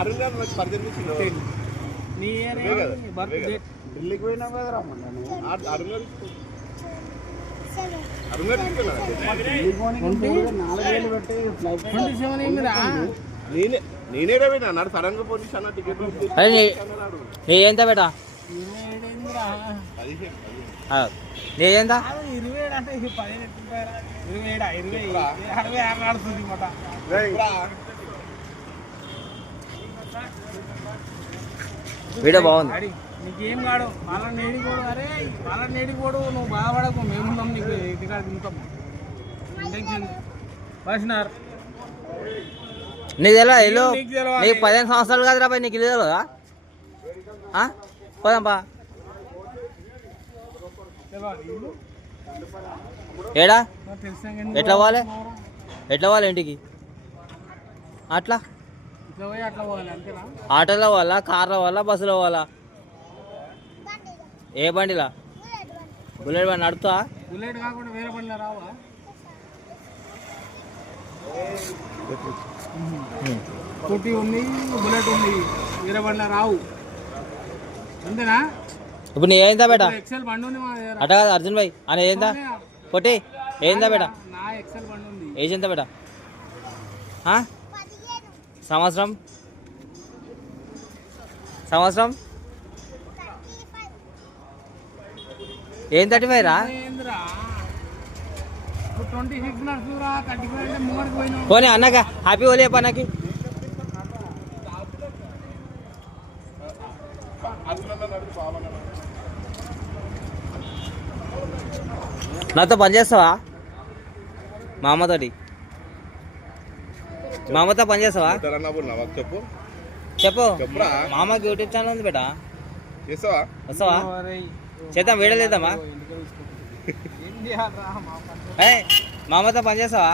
అరుణ్ గారు నాకు పరిచయం చేసిండు. నీ బర్త్ డేట్ ఢిల్లీకి పోయినా కదా అరుణ్ గారు అరుణ్ గారు నేనే పోయినా అన్నాడు. సడన్ గా పోలీస్ అన్న టికెట్ ఎంత బేటా నీదేంతా 27 అంటే 17 26 నడుస్తుంది మాట. వీడియో బాగుంది. నీకేం కాడు మళ్ళీ నేడిపోడు. అరే మళ్ళీ నేడిపోడు, నువ్వు బాధపడకు, మేమున్నాం నీకు ఇంటికాడ తింటాము. టెన్షన్ బసినారు నీకు తెలియదు ఇల్లు. నీకు 15 సంవత్సరాలు కాదురా పై నీకు ఇల్లు తెలియదా? పోదాంపా. ఏడా ఎట్లా పోవాలి? ఎట్లా పోవాలి ఇంటికి? అట్లా ఆటోలో పోవాలా, కార్లో పోవాలా, బస్సులో పోవాలా? ఏ బండిలా? బుల్లెట్ బండి నడుపుతా? బుల్లెట్ కాకుండా వేరే బండిలో రావా? స్కూటీ ఉంది, బుల్లెట్ ఉంది, వేరే బండిలో రావు. అంతేనా? ఇప్పుడు నీ ఏందా బేటా? ఎక్సెల్ బండి ఉంది మా దగ్గర. అట్ట కాదు అర్జున్ భాయ్ అని ఏందా కొట్టి ఏందా బేటా? నా ఎక్సెల్ బండి ఉంది. ఏజ్ ఎంత బేటా? సంవత్సరం సంవత్సరం ఏం 35 రా? 26 నడుచురా, 35 అంటే ముంగడికి పోయినావు. పోనీ అన్నక హ్యాపీ ఓలే అన్నకి. నాతో పని చేస్తావా? మా అమ్మతోటి మా అమ్మతో పని చేస్తావా? చెప్పు చెప్పు. చెప్పురా. మా అమ్మకి యూట్యూబ్ ఛానల్ ఉంది బేటా, చేస్తావా? వస్తావా? చేద్దాం, వీడియో చేద్దామా? ఏం చేయాలరా మా పని? మా అమ్మతో పని చేస్తావా?